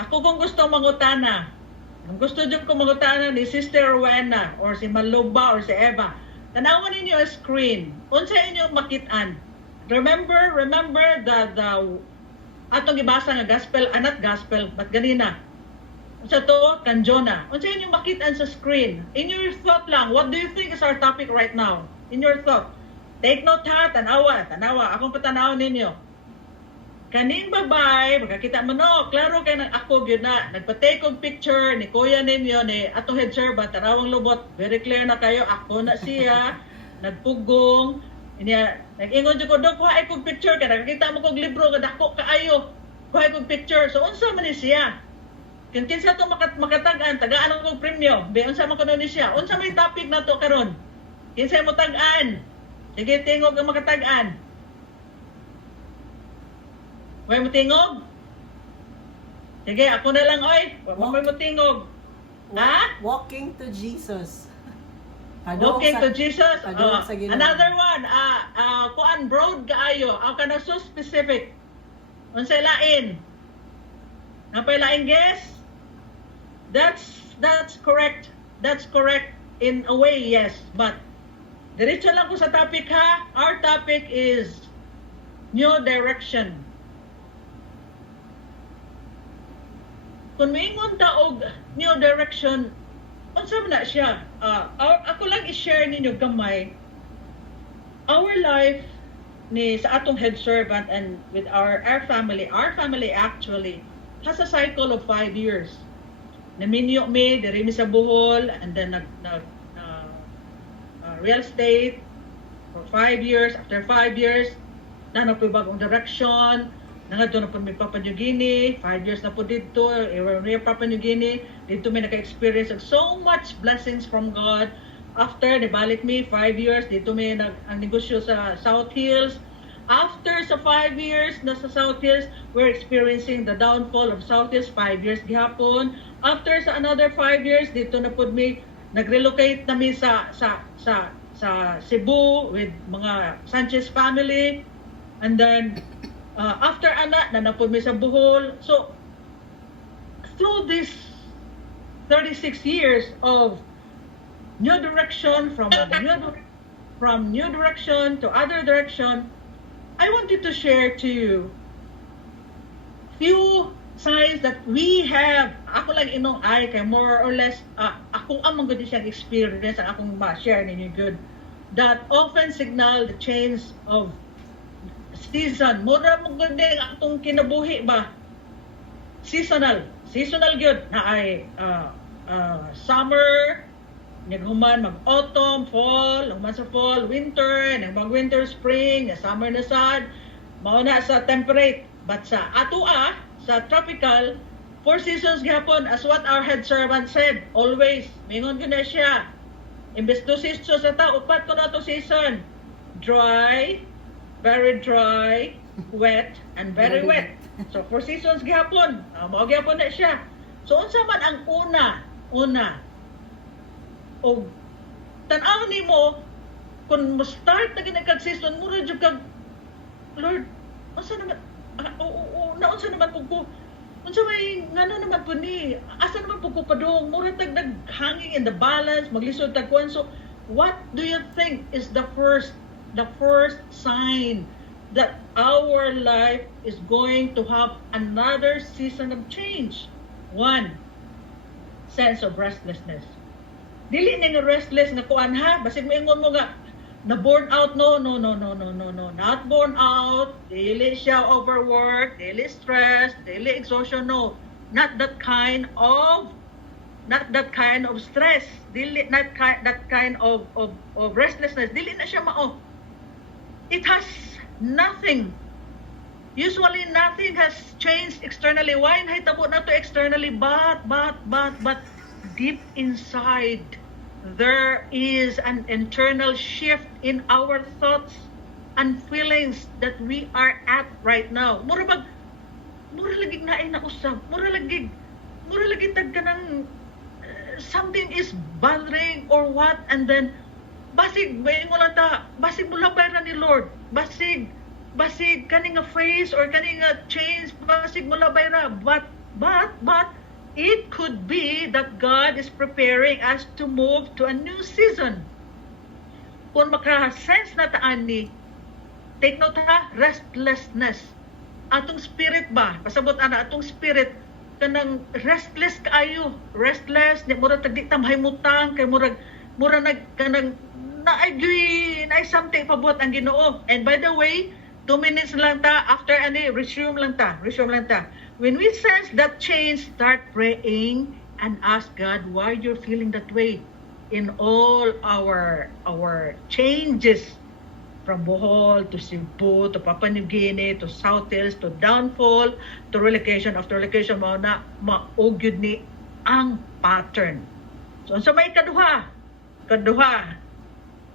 Ako kung gusto mangutana, kung gusto dyan ko mangutana ni Sister Rowena or si Maluba or si Eva, tanawan ninyo ang screen. Unsa inyo makitaan? Remember the atong gibasa nga gospel, not gospel, but ganina. Unsa to? Kanjona. Unsa inyo makitaan sa screen? In your thought lang, what do you think is our topic right now? In your thought. Take note ha, tanawa. Akong patanawon ninyo. Kaning babay, magkakita mo no, klaro kay nang ako gyud na nagpa-take og picture ni kuya ninyo ni atong head servant tarawang lubot. Very clear na kayo, ako na siya, nagpugong. Inya nag-ingon jud ko dok, kuha kog picture kay nakakita mo kog libro nga dako kaayo. Kuha kog picture. So unsa man ni siya? Kung kinsa to makatag-an, tagaan kog premyo. Be unsa man kuno ni siya? Unsa may topic nato karon? Kinsa mo tag-an? Sige tingog ang makatag-an. May mutingog? Sige, ako na lang, oy. May mutingog. Ha? Walking to Jesus. Walking to Jesus. Another one. Kuan broad kaayo. Ako ka na so specific. Unsay lain? Napay lain guess? That's correct. That's correct in a way, yes. But diretso lang ko sa topic ha. Our topic is new direction. Kung maingon ta og new direction, unsa man na siya? Ako lang i-share ninyo gamay. Our life ni sa atong head servant and with our family actually has a cycle of 5 years. Naminyo mi diri mi sa Bohol and then real estate for 5 years. After 5 years, nanapoy bagong direction. Nangadto na po may Papua New Guinea, 5 years na po dito, Papua New Guinea, dito may naka-experience of so much blessings from God. After, nabalik me, 5 years, dito may ang negosyo sa South Hills. After sa 5 years na sa South Hills, we're experiencing the downfall of South Hills, 5 years gihapon. After sa another 5 years, dito na po may nag-relocate nami sa Cebu with mga Sanchez family. And then, after anak, nanapod mi sa Bohol. So, through this 36 years of new direction, from new direction to other direction, I wanted to share to you few signs that we have. Ako lang inong ay, kay more or less, ako ang mga siyang experience, ang akong ma-share ninyo good, that often signal the change of season. Mura mo gandeng atong kinabuhi ba? Seasonal gyud na ay summer, naghuman mag-autumn, fall, human sa fall, winter, mag-winter, spring, summer na sad, mauna sa temperate. But sa atua, sa tropical, 4 seasons gihapon as what our head servant said, always, mingon ko na siya. Imbes 2 seasons sa ta, upat ko na to season. Dry, very dry, wet, and very wet. So, 4 seasons gihapon. Mao gihapon na siya. So, unsa man ang una. O, tan-aw nimo kung mo start na ginagkag season, mura jud kag, Lord, unsa naman, unsa naman po unsa may ngano naman po ni, asa naman po ko padung, mura tag naghanging in the balance, maglisod tagkuan. So, what do you think is the first sign that our life is going to have another season of change? 1, sense of restlessness. Dili na nga restless nga kuan ha, basig moingon mo nga na burn out. No, not burn out. Dili siya overwork, dili stress, dili exhaustion. No, not that kind of stress, dili that kind of restlessness. Dili na siya mao. It has nothing. Usually nothing has changed externally. Why nahitabo na to externally? But deep inside, there is an internal shift in our thoughts and feelings that we are at right now. Mura lagi naay na usab. Mura lagi tag kanang something is bothering or what, and then basig mulabay ra ni Lord. Basig kaning a phase or kaning a change, basig mulabay ra. But But it could be that God is preparing us to move to a new season. Kung maka-sense na taan ni, take note ha, restlessness. Atong spirit ba? Pasabot ana atong spirit kanang restless kaayo, restless, di mura tagdi tamhimutang kay murag nag kanang naagyoy na something pabuhat ang Ginoo. And by the way, 2 minutes lang ta after ani resume lang ta. When we sense that change, start praying and ask God why you're feeling that way in all our changes from Bohol to Cebu to Papua New Guinea to South Hills to downfall to relocation after relocation mao na maugyud ni ang pattern. So unsa may kaduha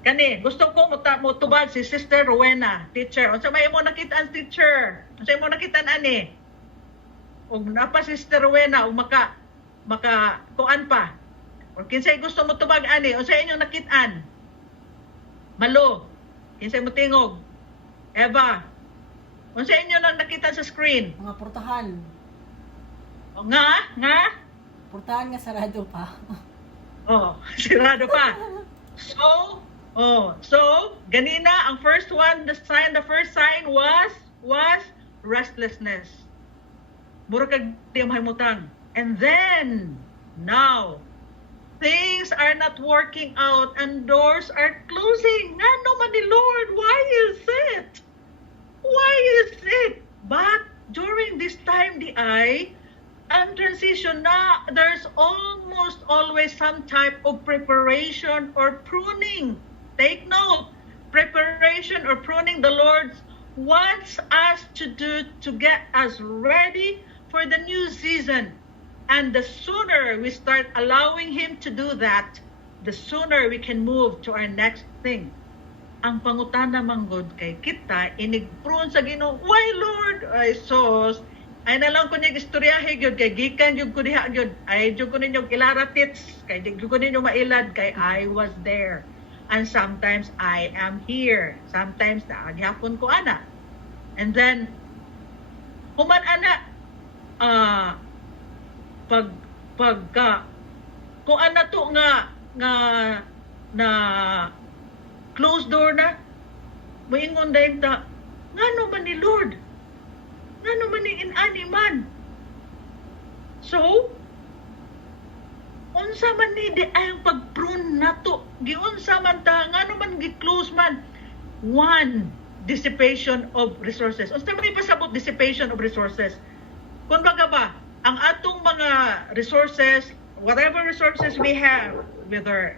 kani gusto ko mo tubag si Sister Rowena, teacher. Unsa may imo nakita-an teacher? Unsa imo nakita-an ani? Og napa si Sister Rowena og maka kuan pa. O kinsay gusto mo tubag ani? Unsa inyong nakita-an? Malo. Kinsay mo tingog? Eva. Unsa inyo nang nakita sa screen? Mga portahan. O nga? Portahan nga sarado pa. Oh, sirado pa. So, ganina ang first first sign was restlessness. Mura kag di mahimutang. And then now things are not working out and doors are closing. Ngano man ni Lord, why is it? But during this time ang transition na, there's almost always some type of preparation or pruning. Take note, preparation or pruning the Lord wants us to do to get us ready for the new season. And the sooner we start allowing Him to do that, the sooner we can move to our next thing. Ang pangutana manggod kay kita, inigprun sa Ginoo, why Lord? Ay sos, ay nalang ko niyang istoryahe gyud kay gikan gyud ko diha gyud. Ay gyud ko ninyo ilarapits, kay gyud ko ninyo mailad kay I was there. And sometimes I am here. Sometimes naagihapon ko ana. And then human ana kung ana to nga na closed door na moingon dayon ta ngano man ni Lord, ngano man ni inani man. So unsa man ni di ayong pag-prune nato, giunsa man ta ngano man gi-close man. One, dissipation of resources. Unsa man pasabot dissipation of resources? Kung baga ba ang atong mga resources, whatever resources we have, whether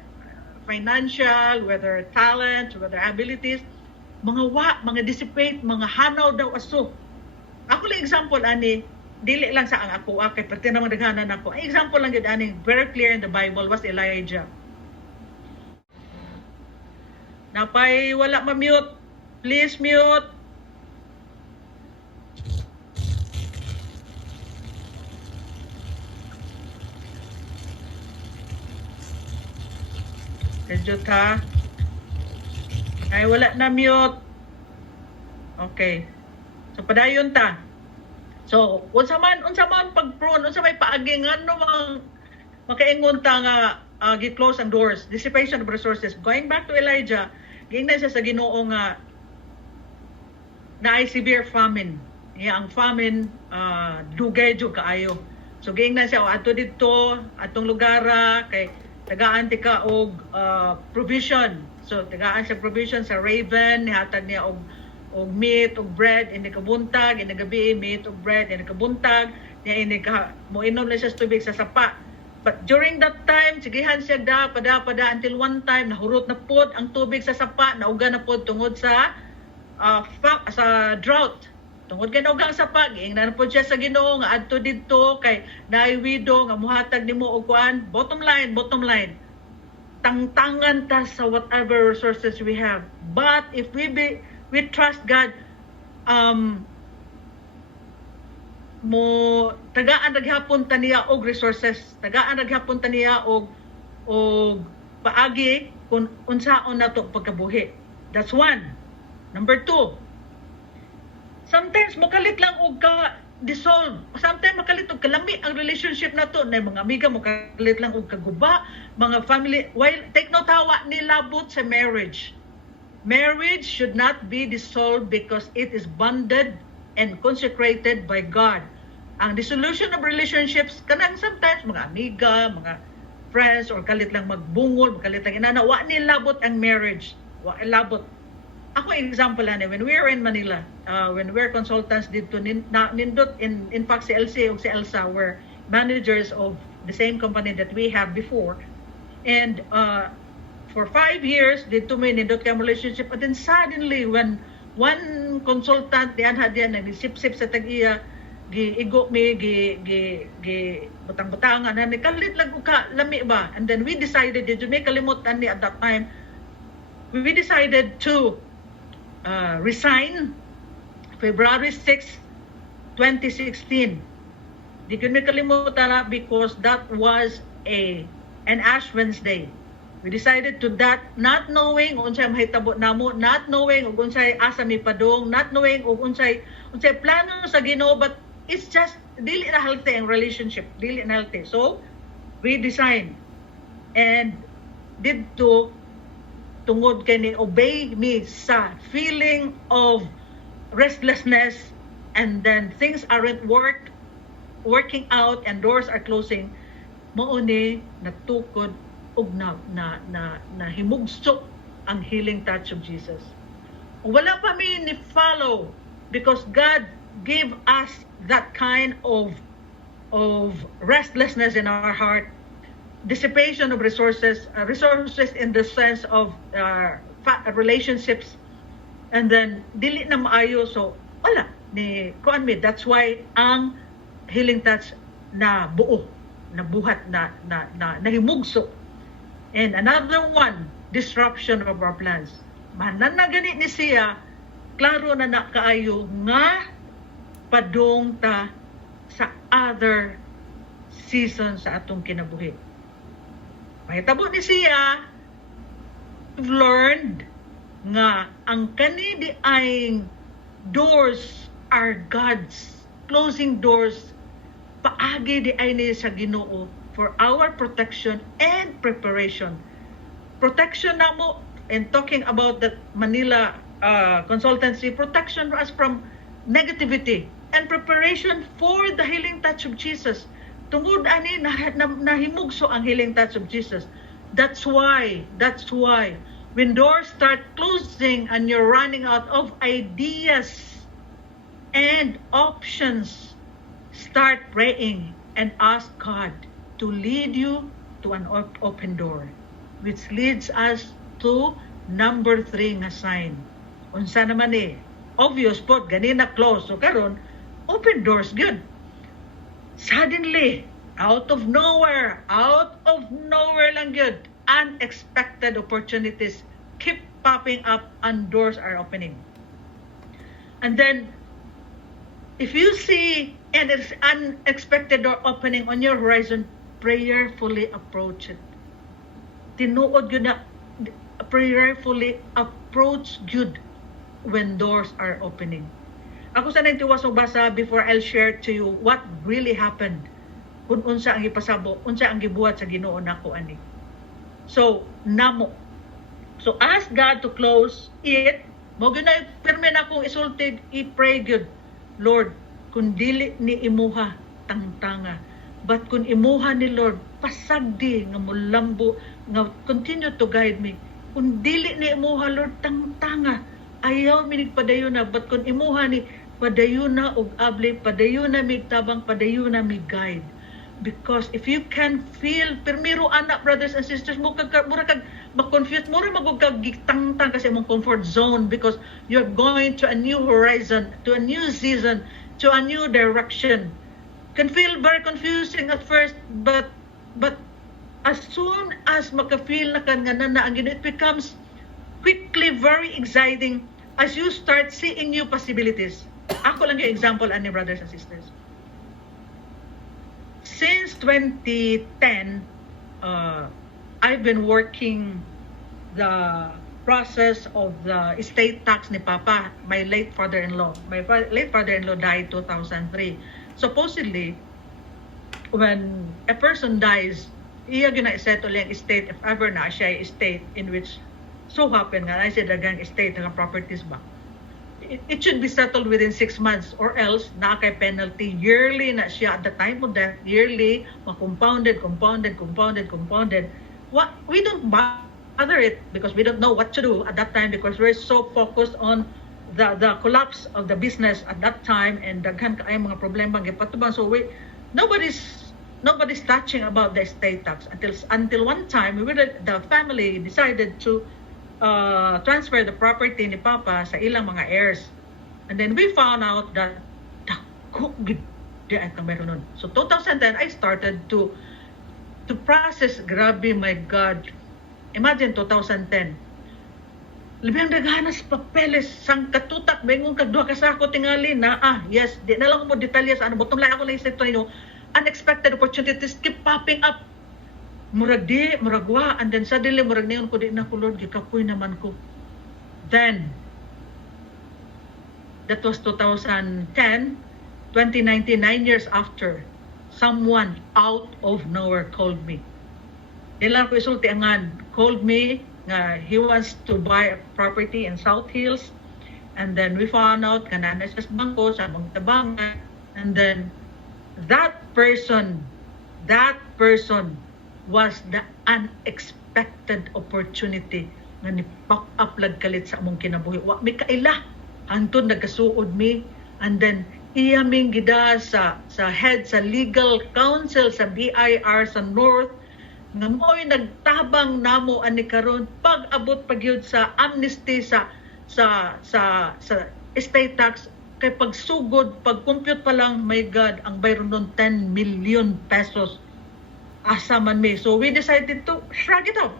financial, whether talent, whether abilities, mga dissipate, mga hanaw daw aso. Ako lang example ani, dili lang sa ang ako kay pati naman daghanan ako. Ang example lang gid ani, very clear in the Bible was Elijah. Napay wala ma-mute. Please mute. Medyo ta. Ay, wala na mute. Okay. So, padayon ta. So, unsa man pag-prune, unsa may paagi nga no makaingon ta nga gi-close ang doors, dissipation of resources. Going back to Elijah, giingnan siya sa Ginoo nga naay severe famine. Ang famine dugay jud kaayo. So giingnan siya adto didto atong lugara kay tagaan ti ka og provision. So tagaan siya provision sa raven, nihatag niya og meat og bread ini kabuntag, ini gabi meat og bread ini kabuntag, niya ini ka moinom na siya sa tubig sa sapa. But during that time, sigihan siya pada until one time nahurot na pod ang tubig sa sapa, nauga na pod tungod sa drought. Tungod kay nauga ang sapa, giingnan pod siya sa Ginoo nga adto didto kay naay widow nga muhatag nimo og kuan. Bottom line, tangtangan ta sa whatever resources we have. But if we trust God, mo tagaan naghapon taniya og resources, tagaan naghapon taniya og paagi kung unsaon nato pagkabuhi. That's one. Number two, sometimes mokalit lang og dissolve. Sometimes makalitog kalami ang relationship na to. Na mga amiga mo kalit lang og kaguba, mga family, while take no tawa nilabot sa marriage. Marriage should not be dissolved because it is bonded and consecrated by God. Ang dissolution of relationships kanang sometimes mga amiga, mga friends or kalit lang magbungol, kalit lang inana, wa nilabot ang marriage. Wa ilabot. Ako example ani, when we were in Manila, when we're consultants dito nindot in fact si LC o si Elsa were managers of the same company that we have before, and for 5 years dito may nindot kay relationship, and then suddenly when one consultant diyan nagsip-sip sa tag-iya, giigo mi gi butang-butangan na ni kalit lang ka lami ba, and then we decided did you make kalimutan ni at that time we decided to resign February 6, 2016. Di ko may kalimutan na because that was an Ash Wednesday. We decided to that, not knowing unsay mahitabo namo, not knowing ug unsay asa mi padong, not knowing ug unsay plano sa Ginoo, but it's just dili na healthy ang relationship, dili na healthy. So we designed and did to tungod kay ni obey me sa feeling of restlessness, and then things aren't working out and doors are closing, mao ni natukod og na himugso ang healing touch of Jesus. Wala pa mi ni follow because God gave us that kind of restlessness in our heart, dissipation of resources in the sense of relationships, and then dili na maayo, so wala ni kuan mi. That's why ang healing touch na buo, na buhat, na himugso. And another one, disruption of our plans. Manan na gani ni siya, klaro na nakaayo nga padong ta sa other season sa atong kinabuhi. Mahitabo ni siya, we've learned nga ang kani di ay doors are God's. Closing doors, paagi di ay ni sa Ginoo for our protection and preparation. Protection na mo, and talking about the Manila consultancy, protection us from negativity and preparation for the healing touch of Jesus. Tungod ani nahimugso ang healing touch of Jesus. That's why when doors start closing and you're running out of ideas and options, start praying and ask God to lead you to an open door, which leads us to number 3 nga sign. Unsa naman obvious po ganina close, so karon open doors good. Suddenly, out of nowhere lang good, unexpected opportunities keep popping up and doors are opening. And then, if you see an unexpected door opening on your horizon, prayerfully approach it. Tinuod yun na, prayerfully approach good when doors are opening. Ako sa nagtiwas og basa before I'll share to you what really happened. Kung unsa ang ipasabo, unsa ang gibuhat sa Ginoo nako ani. So, namo. So, ask God to close it. Mo ginay pirmi na akong isulted, i-pray good. Lord, kung dili ni imuha tangtanga, but kung imuha ni Lord pasagdi nga mulambo, nga continue to guide me. Kung dili ni imuha Lord tangtanga, ayaw minig padayuna, but kung imuha ni padayuna og able, padayuna mig tabang, padayuna mig guide. Because if you can feel, permiro anak, brothers and sisters, mura kag ma-confuse, mura magugkag gitangtang kasi mong comfort zone, because you're going to a new horizon, to a new season, to a new direction. Can feel very confusing at first, but as soon as maka-feel na kan nga na ang it becomes quickly very exciting as you start seeing new possibilities. Ako lang yung example, ani brothers and sisters. Since 2010, I've been working the process of the estate tax ni Papa, my late father-in-law. My late father-in-law died 2003. Supposedly, when a person dies, iya gina-settle yung estate if ever na siya estate in which so happen nga na siya dagang estate nga properties ba. It should be settled within 6 months or else na kay penalty yearly na siya at the time of death, yearly compounded. We don't bother it because we don't know what to do at that time because we're so focused on the collapse of the business at that time and daghan kaay mga problema gipatubang. So nobody's touching about the estate tax until one time the family decided to transfer the property ni Papa sa ilang mga heirs. And then we found out that dako gid di ay meron nun. So 2010 I started to process. Grabe, my God. Imagine 2010. Libang daghanas papeles sang katutak bengon kag duha ka sako tingali na yes, di na lang mo detalye sa ano bottom line ako lang isip to unexpected opportunities keep popping up. Murag wa, and then suddenly murag niyon ko di na ko Lord gikapoy naman ko. Then that was 2010, 2019, 9 years after, someone out of nowhere called me. Ilang ko isulti angan, called me nga he wants to buy a property in South Hills, and then we found out kanana sa bangko sa Tabangan, and then that person was the unexpected opportunity nga ni-pop up lag kalit sa among kinabuhi. Wa mi kaila hangtod nagkasuod mi, and then iya ming gida sa head sa legal council sa BIR sa North nga mo'y nagtabang namo ani karon pag-abot pagyud sa amnesty sa estate tax kay pagsugod pag-compute pa lang, my God, ang bayron nun 10 million pesos. Asa man mi. So we decided to shrug it off.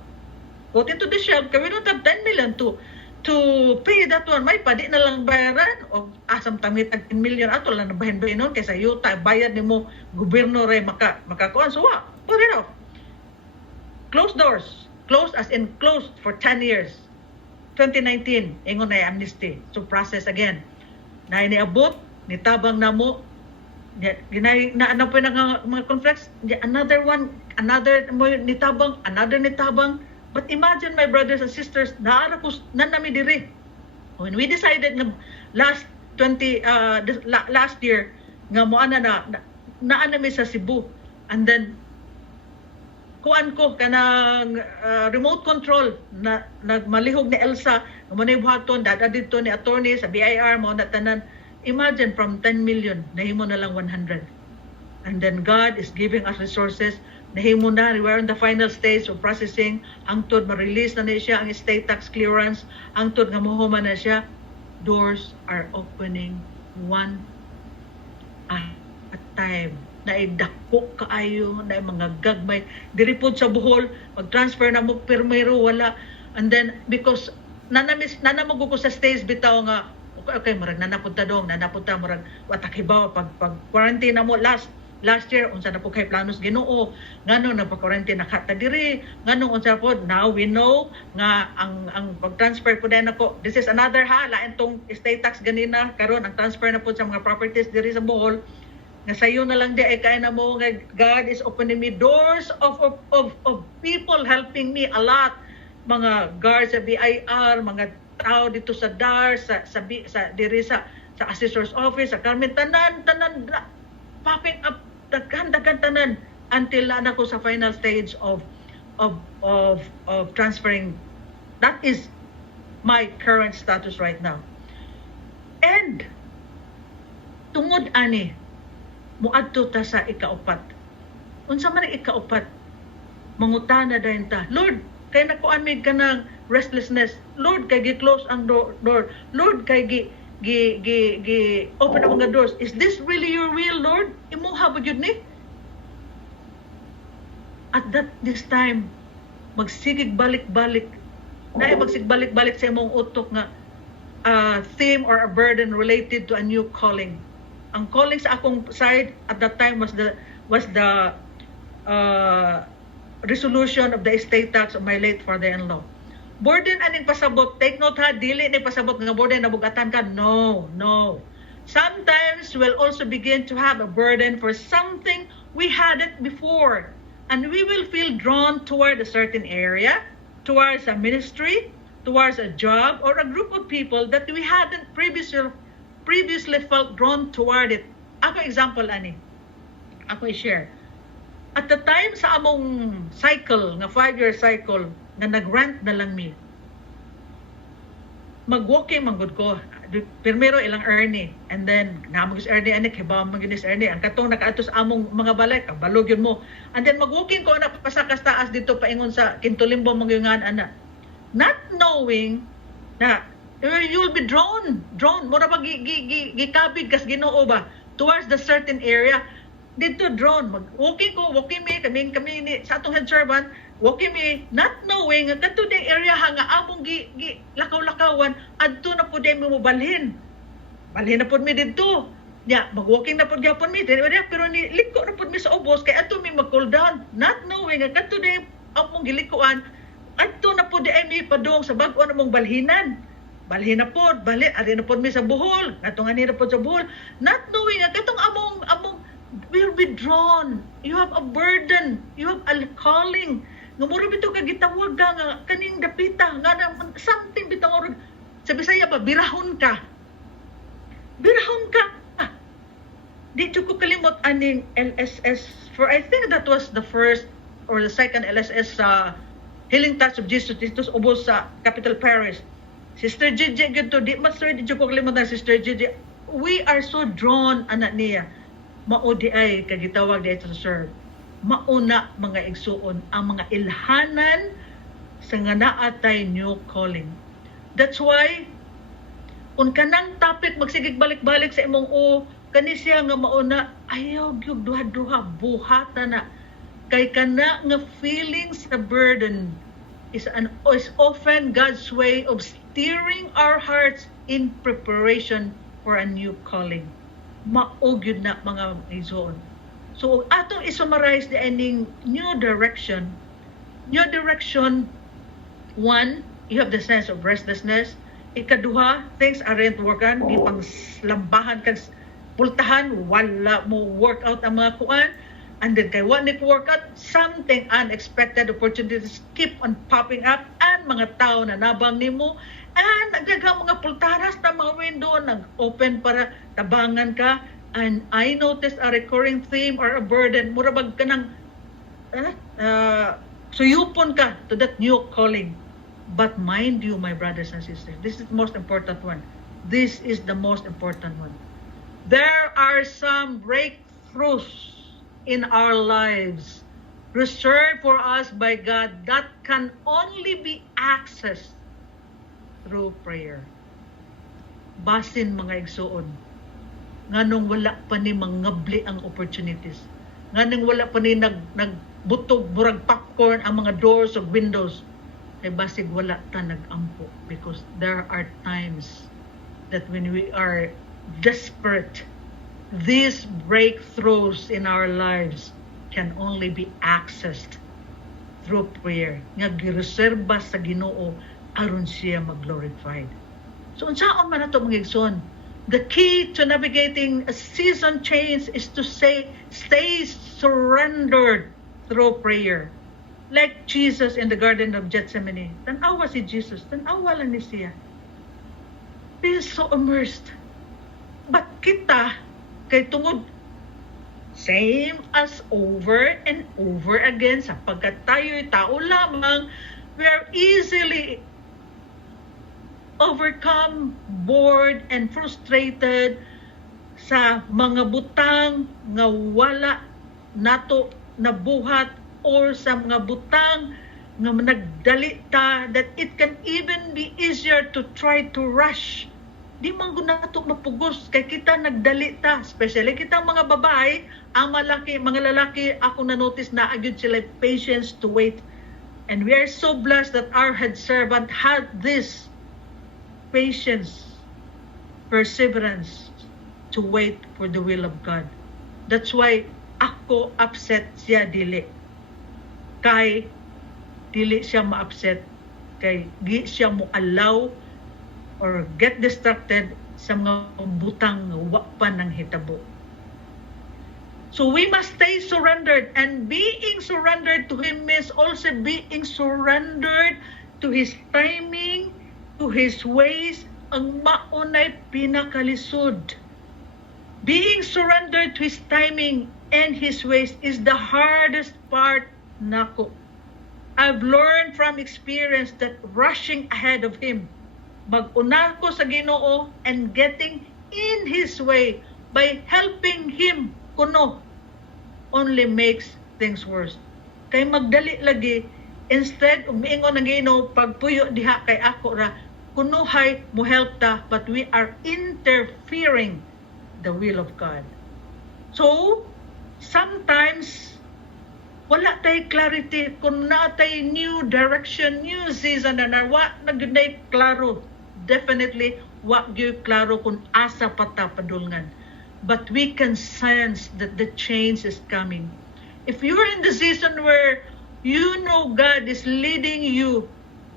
Put it to the shelf. Kaya we don't have 10 million to pay that one. May padi na lang bayaran. O asam tamit ang 10 million. Ato lang nabahin-bahin nun. Kaysa yuta, bayad ni mo, gobyerno rin makakuan. So what? Put it off. Closed doors. Closed as in closed for 10 years. 2019, ingon na amnesty. So process again. Na iniabot, nitabang na mo, ginay na ano pa nga mga conflicts, another nitabang. But imagine, my brothers and sisters, nami diri. When we decided na last year nga mo na mi sa Cebu, and then kuan ko kanang remote control na nagmalihog ni Elsa mo na buhaton dada dito ni attorney sa BIR mo na tanan. Imagine from 10 million, nahimo na lang 100. And then God is giving us resources. Nahimo na, we're in the final stage of processing. Hangtod ma-release na siya ang estate tax clearance. Hangtod nga mahuman na siya. Doors are opening one at a time. Naidako kaayo, na mga gagmay. Diripod sa Bohol, mag-transfer na mo, permero, wala. And then, because nanamago ko sa stage bitaw nga, okay, murag nanapunta murag watakibaw pag quarantine na mo last year unsa na po kay planos Ginoo ngano na pag quarantine nakata diri ngano unsa po. Now we know nga ang pag-transfer ko din ako, this is another lain tong estate tax ganina karon ang transfer na po sa mga properties diri sa Bohol nga sayo na lang di ay kay na mo nga God is opening me doors of people helping me a lot, mga guards sa BIR, mga tao dito sa DAR, sa diri sa assessor's office, sa Carmen, tanan popping up, daghan tanan until na ko sa final stage of transferring. That is my current status right now. And tungod ani muadto ta sa ikaupat. Unsa man ang ikaupat? Mangutana dayon ta, Lord, kay nakuan mi kanang restlessness. Lord, kay gi-close ang door. Lord, kay gi open ang mga doors. Is this really your will, Lord? Imuha ba yun ni? At this time, magsigig balik-balik. Magsigbalik-balik sa imong utok nga theme or a burden related to a new calling. Ang calling sa akong side at that time was the resolution of the estate tax of my late father-in-law. Burden aning pasabot. Take note ha, dili ni pasabot nga burden na bugatan ka. No, no. Sometimes we'll also begin to have a burden for something we hadn't before. And we will feel drawn toward a certain area, towards a ministry, towards a job, or a group of people that we hadn't previously felt drawn toward it. Ako example, ani. Ako i-share. At the time sa among cycle, nga 5-year cycle, nga nag-rent na lang mi, mag-walking manggod ko. Primero ilang early, and then namagis early anik hibaw maginis early ang katong nakaatos among mga balay kabalog yun mo, and then mag-walking ko na pasakas taas dito paingon sa Kintulimbo mangyungan ana, not knowing na you'll be drawn mura pag gikabig kas Ginoo ba towards the certain area dito drawn walking me kami ni sa atong head servant walking me not knowing nga kadto ding area nga among gi lakaw-lakawan adto na pud mo balhin na pud mi didto nya mag-walking na pud gyapon mi pero ni liko na pud mi sa ubos kay adto mi mag-cool down not knowing nga kadto ding among gilikuan adto na pud mi padung sa bag-o namong balhin na pud ari na pud mi sa Bohol katong ani na pud sa Bohol not knowing nga katong among will be drawn. You have a burden. You have a calling. Nga mura bito ka gitawag ka nga kaning dapita nga something bitong sa Bisaya ba birahon ka. Di ko kalimot aning LSS for I think that was the first or the second LSS sa Healing Touch of Jesus dito sa ubos sa Capital Parish. Sister Gigi gito di master di ko kalimot na Sister Gigi. We are so drawn anak niya. Mao di ay kagitawag di ito sir. Mauna mga igsuon ang mga ilhanan sa nga naatay new calling. That's why kung kanang topic magsigig balik-balik sa imong kani siya nga mauna ayaw gyud duha-duha buhata na kay kana nga feeling sa burden is often God's way of steering our hearts in preparation for a new calling. Maugyod na mga igsoon. So atong isummarize the ending new direction. One, you have the sense of restlessness. Ikaduha, things aren't working. Di pang lambahan kag pultahan, wala mo workout ang mga kuan. And then kay what it workout, something unexpected opportunities keep on popping up and mga tao na nabang nimo and nagdaghang mga pultaras na mga window nag-open para tabangan ka. And I noticed a recurring theme or a burden. Murabag ka ng suyupon ka to that new calling. But mind you, my brothers and sisters, this is the most important one. This is the most important one. There are some breakthroughs in our lives reserved for us by God that can only be accessed through prayer. Basin mga igsuon. Nganong wala pa ni mangabli ang opportunities. Nganong wala pa ni nagbutog murag popcorn ang mga doors of windows. Kay basig wala ta nagampo because there are times that when we are desperate, these breakthroughs in our lives can only be accessed through prayer. Nga gireserba sa Ginoo aron siya mag-glorified. So unsaon man nato mga igsoon? The key to navigating a season change is to stay surrendered through prayer. Like Jesus in the Garden of Gethsemane. Tanawa si Jesus. Tanawa lang ni siya. He is so immersed. But kita, kay tungod, same as over and over again, sapagkat tayo'y tao lamang, we are easily overcome, bored, and frustrated sa mga butang nga wala nato nabuhat or sa mga butang nga nagdalita that it can even be easier to try to rush. Di man gud nato mapugos kay kita nagdalita, especially kitang mga babae, ang mga lalaki ako na notice na agud sila patience to wait. And we are so blessed that our head servant had this patience, perseverance to wait for the will of God. That's why ako upset siya dili. Kay dili siya ma-upset kay di siya mo allow or get distracted sa mga butang nga wa pa ng hitabo. So we must stay surrendered, and being surrendered to Him means also being surrendered to His timing, to His ways. Ang maunay pinakalisod. Being surrendered to His timing and His ways is the hardest part nako. I've learned from experience that rushing ahead of Him, mag-una ko sa Ginoo and getting in His way by helping Him kuno only makes things worse. Kay magdali lagi, instead umiingon ng Ginoo pagpuyo diha kay ako ra, kunuhay mo help ta, but we are interfering the will of God. So sometimes wala tay clarity kung na tay new direction, new season na wa na gyud klaro. Definitely wa gyud klaro kung asa pata padulngan. But we can sense that the change is coming. If you're in the season where you know God is leading you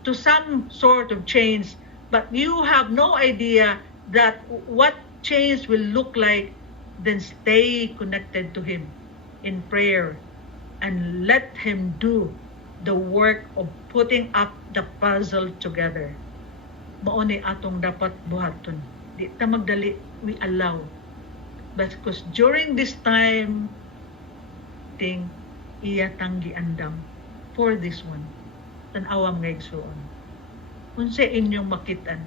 to some sort of change, but you have no idea that what change will look like, then stay connected to Him in prayer and let Him do the work of putting up the puzzle together. Mao ni atong dapat buhaton. Di ta magdali, we allow. But because during this time, iya tanggi andam for this one. Tanawam nga igsuon. Unsa inyong makitan?